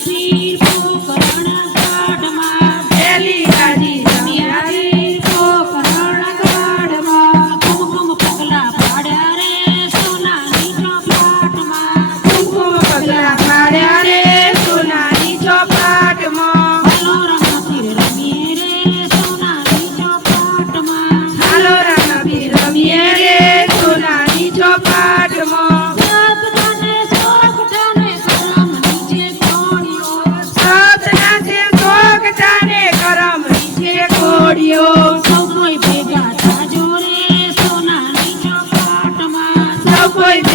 see.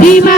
Dima